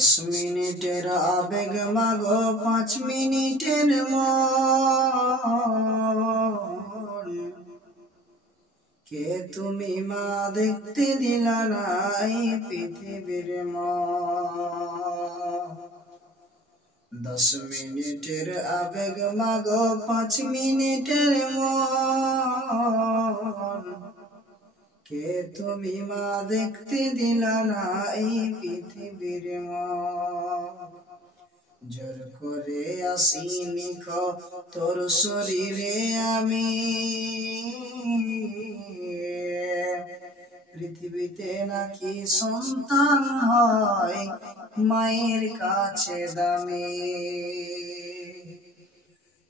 মিনিটের আবেগ মাগো 5 মিনিটের মন কে তুমি মা দেখতে দিলা নাই পৃথিবীর মন 10 মিনিটের আবেগ মাগো 5 মিনিটের মন কে তুমি মা দেখতে দিলা না এই পৃথিবীর জোর করে আসিনি তোর শরীরে আমি পৃথিবীতে নাকি সন্তান হয় মায়ের কাছে দামি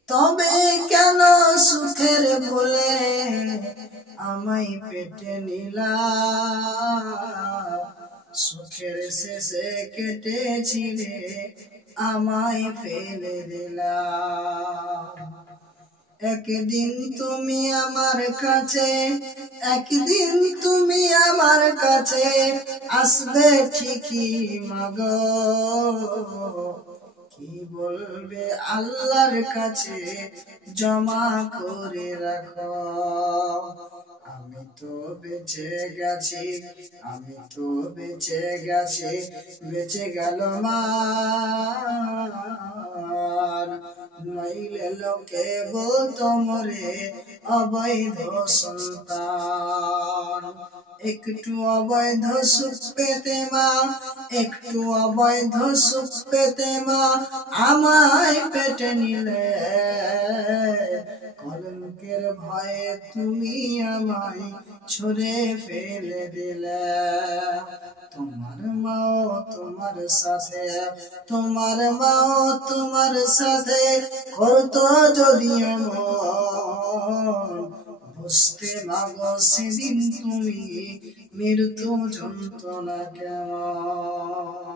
তবে কেন সুখের ভুলে আমায় পেটে নিলা সুখের শেষে কেটেছিলে আমায় ফেলে দিলা একদিন তুমি আমার কাছে আসবে ঠিকই মাগো কি বলবে আল্লাহর কাছে জমা করে রাখো আমি তো বেঁচে গেছি বেঁচে গেল মান নইলে লোকে বলতো মোরে অবৈধ সন্তান একটু অবৈধ সুখ পেতে মা আমায় পেটে নিলে কলঙ্কের ভয়ে তুমি আমায় ছুঁড়ে ফেলে দিলে তোমার মাও তোমার সাথে করতো যদি এমন বুঝতে মাগো সেদিন তুমি মৃত্যু যন্ত্রণা কেমন